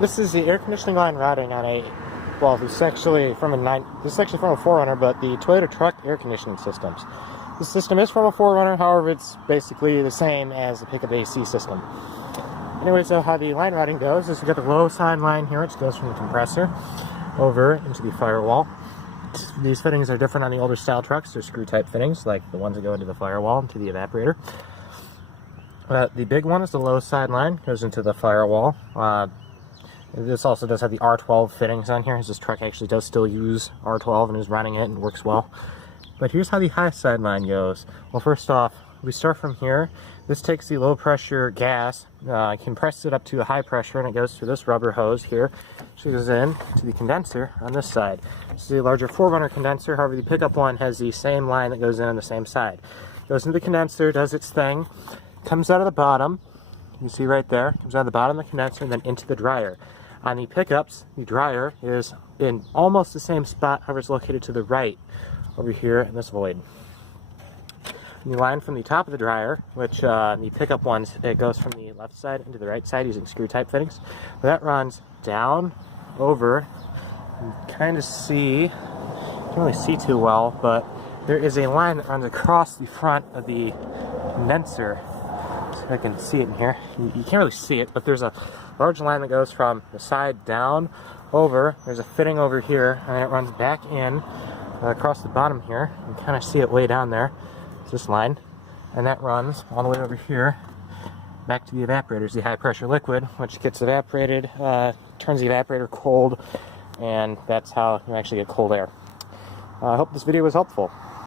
This is the air conditioning line routing on a, well, this is actually from a 4Runner, but the Toyota truck air conditioning systems. This system is from a 4Runner, however, it's basically the same as the pickup AC system. Anyway, so how the line routing goes is we got the low side line here, which goes from the compressor over into the firewall. These fittings are different on the older style trucks. They're screw type fittings, like the ones that go into the firewall, into the evaporator. The big one is the low side line, goes into the firewall. This also does have the R12 fittings on here. This truck actually does still use R12 and is running it and works well. But here's how the high side line goes. Well, first off, we start from here. This takes the low pressure gas, compresses it up to a high pressure, and it goes through this rubber hose here. She goes in to the condenser on this side. This is a larger 4Runner condenser, however the pickup one has the same line that goes in on the same side. Goes into the condenser, does its thing, comes out of the bottom, you see right there, comes out of the bottom of the condenser and then into the dryer. On the pickups, the dryer is in almost the same spot, however it's located to the right over here in this void. And the line from the top of the dryer, which the pickup ones, it goes from the left side into the right side using screw type fittings. But that runs down, over, you kind of see, can't really see too well, but there is a line that runs across the front of the condenser. So I can see it in here. You can't really see it, but there's a large line that goes from the side down, over, there's a fitting over here, and it runs back in across the bottom here. You can kind of see it way down there. It's this line, and that runs all the way over here back to the evaporators, the high pressure liquid, which gets evaporated, turns the evaporator cold, and that's how you actually get cold air. I hope this video was helpful.